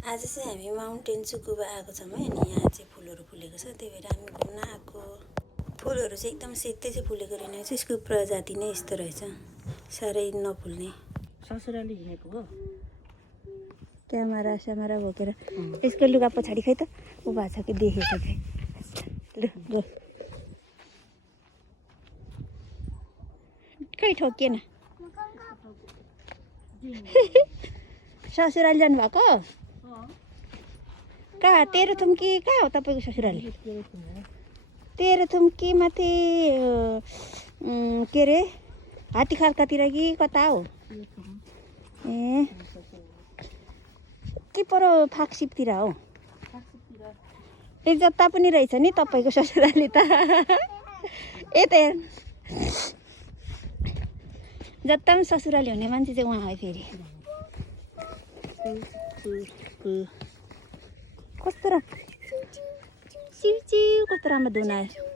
आज चाहिँ हामी माउन्टेन सुकुबा आएको छौँ है। अनि यहाँ चाहिँ फुलहरू फुलेको छ, त्यही भएर हामी घुम्न आएको। फुलहरू चाहिँ एकदम सेतै चाहिँ फुलेको रहेन, यसको प्रजाति नै यस्तो रहेछ, साह्रै नफुल्ने। ससुराले हिँडेको हो। क्यामेरा स्यामेरा बोकेर यसको लुगा पछाडि खै त ऊ भएको छ कि देखेको थिएँ। ल खै ठोकिएन। ससुराली जानुभएको कहाँ? तेह्रथुम कि कहाँ हो तपाईँको ससुराली? तेह्रथुम कि माथि के अरे हात्तीखाल्कातिर कि कता हो? ए कि पर फाक्सिपतिर हो? एक जता पनि रहेछ नि तपाईँको ससुराली त। यता जता पनि ससुराली हुने मान्छे चाहिँ उहाँ है। फेरि कस्तो राम्रो सिउ कस्तो राम्रो धुन आयो।